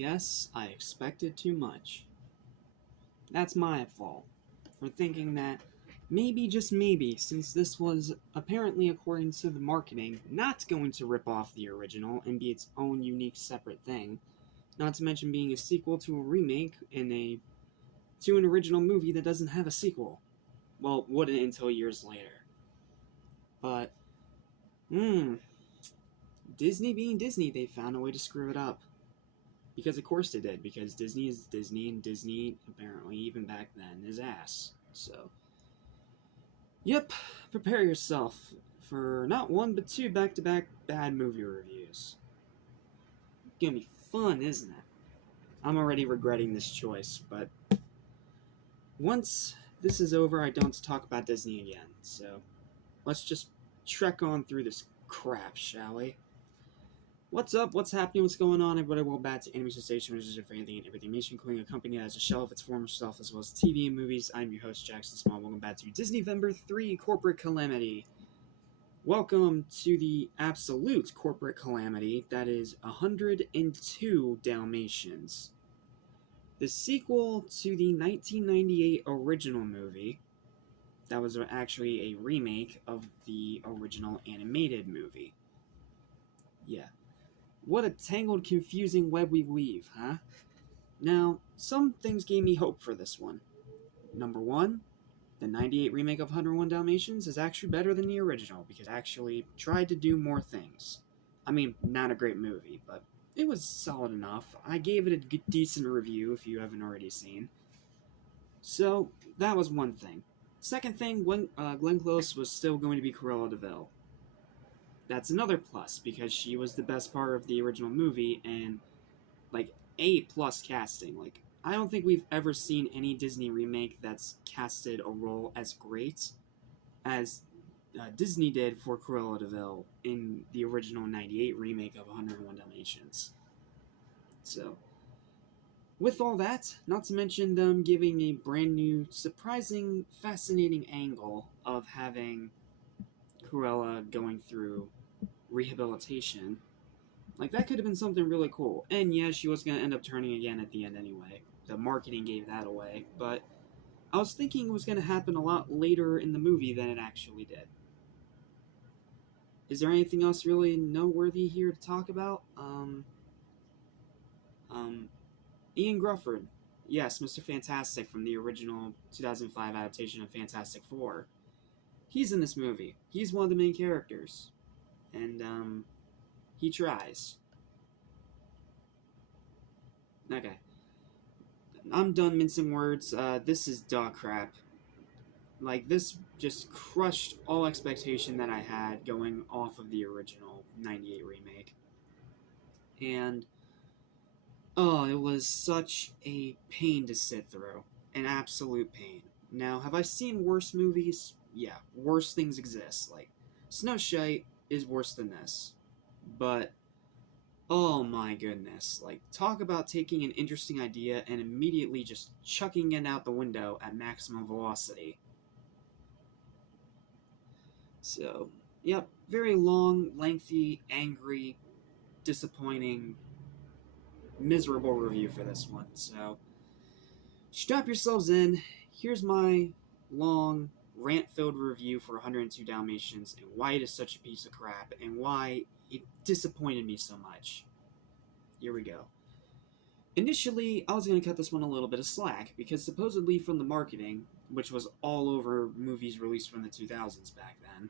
guess I expected too much. That's my fault for thinking that maybe, just maybe, since this was apparently, according to the marketing, not going to rip off the original and be its own unique separate thing, not to mention being a sequel to a remake to an original movie that doesn't have a sequel. Well, wouldn't until years later. But, Disney being Disney, they found a way to screw it up. Because of course they did, because Disney is Disney, and Disney, apparently, even back then, is ass. So, yep, prepare yourself for not one, but two back-to-back bad movie reviews. Gonna be fun, isn't it? I'm already regretting this choice, but once this is over, I don't talk about Disney again, so let's just trek on through this crap, shall we? What's up? What's happening? What's going on? Everybody, welcome back to Animation Station, which is for anything and everything animation, including a company that has a shell of its former self, as well as TV and movies. I'm your host, Jackson Small. Welcome back to Disney-Vember 3 Corporate Calamity. Welcome to the absolute corporate calamity that is 102 Dalmatians. The sequel to the 1998 original movie that was actually a remake of the original animated movie. Yeah. What a tangled, confusing web we weave, huh? Now, some things gave me hope for this one. Number one, the 98 remake of 101 Dalmatians is actually better than the original, because it actually tried to do more things. I mean, not a great movie, but it was solid enough. I gave it a decent review, if you haven't already seen. So, that was one thing. Second thing, Glenn Close was still going to be Cruella de Vil. That's another plus, because she was the best part of the original movie, and, like, A+ casting. Like, I don't think we've ever seen any Disney remake that's casted a role as great as Disney did for Cruella de Vil in the original 98 remake of 101 Dalmatians. So, with all that, not to mention them giving a brand new, surprising, fascinating angle of having Cruella going through rehabilitation, like, that could have been something really cool. And yeah, she was going to end up turning again at the end anyway. The marketing gave that away, but I was thinking it was going to happen a lot later in the movie than it actually did. Is there anything else really noteworthy here to talk about? Ian Grufford. Yes, Mr. Fantastic from the original 2005 adaptation of Fantastic Four. He's in this movie. He's one of the main characters. And, he tries. Okay. I'm done mincing words. This is dog crap. Like, this just crushed all expectation that I had going off of the original 98 remake. And, oh, it was such a pain to sit through. An absolute pain. Now, have I seen worse movies? Yeah, worse things exist. Like, Snow White is worse than this. But, oh my goodness. Like, talk about taking an interesting idea and immediately just chucking it out the window at maximum velocity. So, yep, very long, lengthy, angry, disappointing, miserable review for this one. So, strap yourselves in. Here's my long, rant-filled review for 102 Dalmatians and why it is such a piece of crap and why it disappointed me so much. Here we go. Initially, I was going to cut this one a little bit of slack, because supposedly from the marketing, which was all over movies released from the 2000s back then,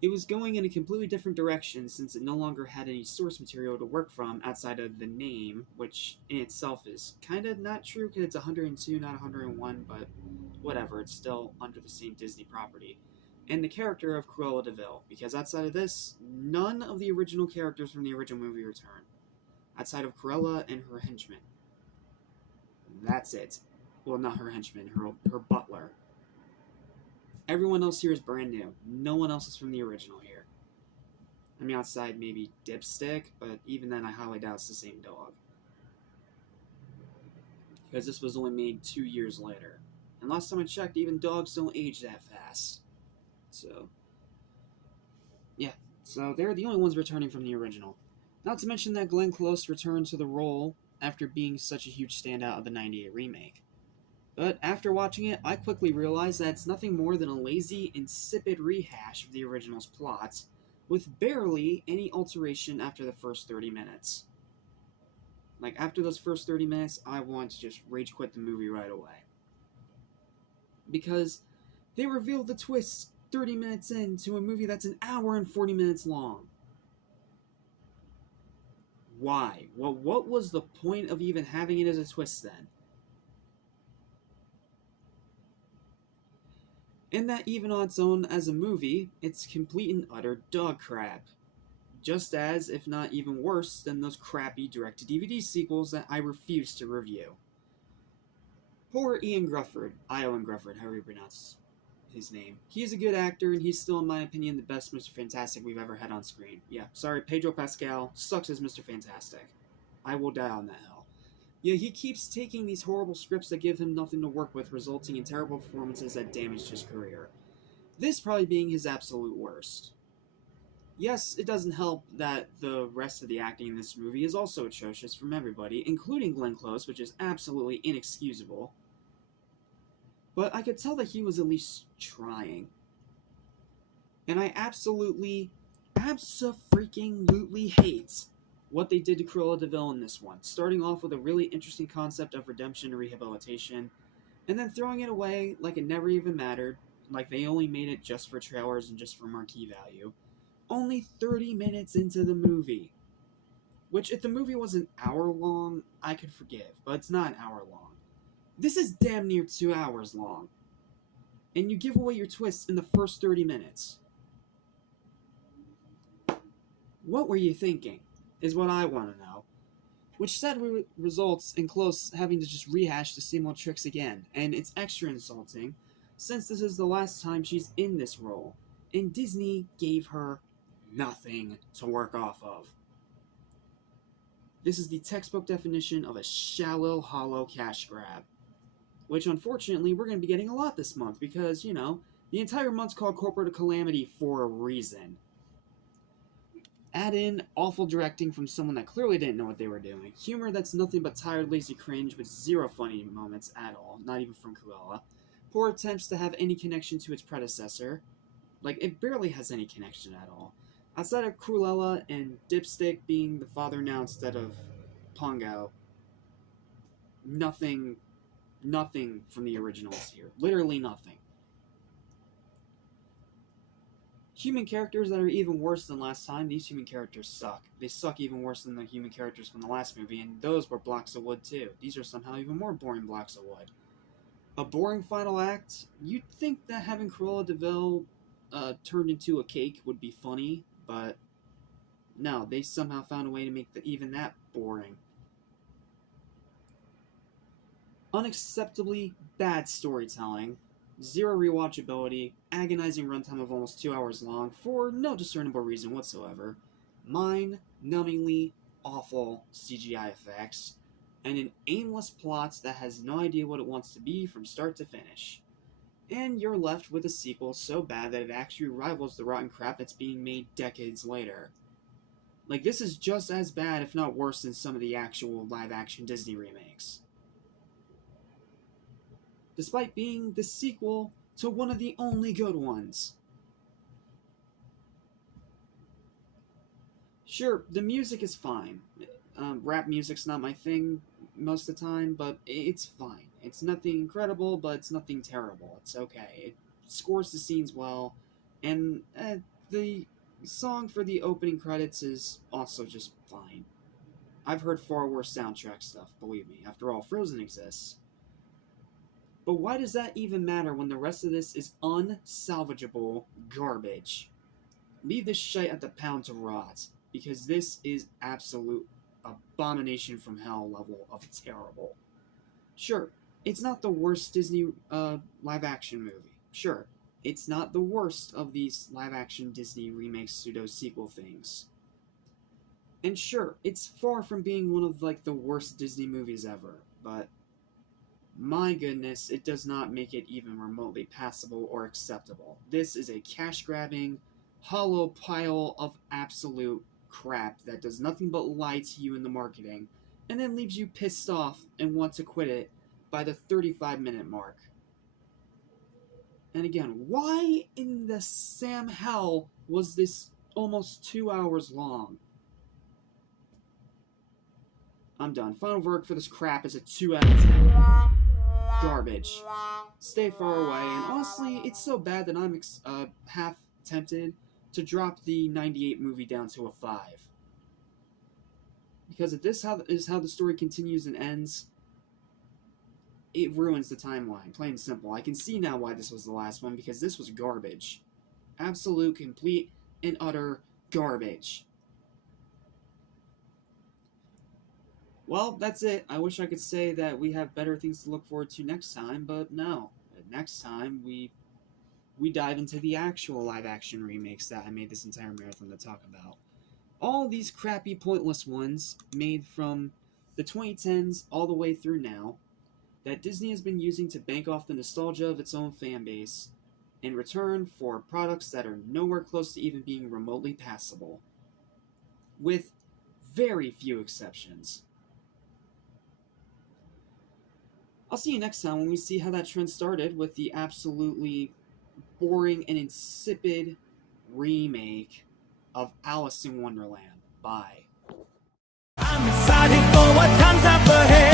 it was going in a completely different direction since it no longer had any source material to work from outside of the name, which in itself is kind of not true because it's 102, not 101, but whatever, it's still under the same Disney property. And the character of Cruella de Vil, because outside of this, none of the original characters from the original movie return. Outside of Cruella and her henchman. That's it. Well, not her henchman, her butler. Everyone else here is brand new. No one else is from the original here. I mean, outside maybe Dipstick, but even then I highly doubt it's the same dog. Because this was only made 2 years later. And last time I checked, even dogs don't age that fast. So, yeah. So they're the only ones returning from the original. Not to mention that Glenn Close returned to the role after being such a huge standout of the '98 remake. But after watching it, I quickly realized that it's nothing more than a lazy, insipid rehash of the original's plot, with barely any alteration after the first 30 minutes. Like, after those first 30 minutes, I want to just rage quit the movie right away. Because they revealed the twist 30 minutes into a movie that's an hour and 40 minutes long. Why? Well, what was the point of even having it as a twist then? And that even on its own as a movie, it's complete and utter dog crap. Just as, if not even worse, than those crappy direct-to-DVD sequels that I refuse to review. Poor Ian Grufford, Iowan Grufford, however you pronounce his name. He's a good actor, and he's still, in my opinion, the best Mr. Fantastic we've ever had on screen. Yeah, sorry, Pedro Pascal sucks as Mr. Fantastic. I will die on that hill. Yeah, he keeps taking these horrible scripts that give him nothing to work with, resulting in terrible performances that damaged his career. This probably being his absolute worst. Yes, it doesn't help that the rest of the acting in this movie is also atrocious from everybody, including Glenn Close, which is absolutely inexcusable. But I could tell that he was at least trying. And I absolutely hate what they did to Cruella de Vil in this one, starting off with a really interesting concept of redemption and rehabilitation, and then throwing it away like it never even mattered, like they only made it just for trailers and just for marquee value. Only 30 minutes into the movie. Which, if the movie was an hour long, I could forgive, but it's not an hour long. This is damn near 2 hours long. And you give away your twists in the first 30 minutes. What were you thinking? Is what I want to know. Which sadly results in Close having to just rehash the same old tricks again, and it's extra insulting, since this is the last time she's in this role, and Disney gave her nothing to work off of. This is the textbook definition of a shallow, hollow cash grab. Which, unfortunately, we're going to be getting a lot this month, because, you know, the entire month's called Corporate Calamity for a reason. Add in awful directing from someone that clearly didn't know what they were doing. Humor that's nothing but tired, lazy cringe with zero funny moments at all, not even from Cruella. Poor attempts to have any connection to its predecessor. Like, it barely has any connection at all. Outside of Cruella and Dipstick being the father now instead of Pongo, nothing from the originals here. Literally nothing. Human characters that are even worse than last time, these human characters suck. They suck even worse than the human characters from the last movie, and those were blocks of wood too. These are somehow even more boring blocks of wood. A boring final act? You'd think that having Cruella de Vil turned into a cake would be funny, but no, they somehow found a way to make even that boring. Unacceptably bad storytelling, zero rewatchability, agonizing runtime of almost 2 hours long for no discernible reason whatsoever, mind-numbingly awful CGI effects, and an aimless plot that has no idea what it wants to be from start to finish. And you're left with a sequel so bad that it actually rivals the rotten crap that's being made decades later. Like, this is just as bad, if not worse, than some of the actual live-action Disney remakes. Despite being the sequel to one of the only good ones. Sure, the music is fine. Rap music's not my thing most of the time, but it's fine. It's nothing incredible, but it's nothing terrible. It's okay. It scores the scenes well, and the song for the opening credits is also just fine. I've heard far worse soundtrack stuff, believe me. After all, Frozen exists. But why does that even matter when the rest of this is unsalvageable garbage? Leave this shite at the pound to rot, because this is absolute abomination from hell level of terrible. Sure, it's not the worst Disney live-action movie. Sure, it's not the worst of these live-action Disney remake pseudo-sequel things. And sure, it's far from being one of, like, the worst Disney movies ever, but my goodness, it does not make it even remotely passable or acceptable. This is a cash-grabbing, hollow pile of absolute crap that does nothing but lie to you in the marketing, and then leaves you pissed off and want to quit it by the 35-minute mark. And again, why in the Sam hell was this almost 2 hours long? I'm done. Final verdict for this crap is a 2 out of 10. Garbage. Stay far away, and honestly, it's so bad that I'm half tempted to drop the 98 movie down to a 5. Because if this is how the story continues and ends, it ruins the timeline, plain and simple. I can see now why this was the last one, because this was garbage. Absolute, complete, and utter garbage. Well, that's it. I wish I could say that we have better things to look forward to next time, but no. Next time, we dive into the actual live-action remakes that I made this entire marathon to talk about. All these crappy, pointless ones made from the 2010s all the way through now that Disney has been using to bank off the nostalgia of its own fan base in return for products that are nowhere close to even being remotely passable, with very few exceptions. I'll see you next time when we see how that trend started with the absolutely boring and insipid remake of Alice in Wonderland. Bye. I'm excited for what comes up ahead.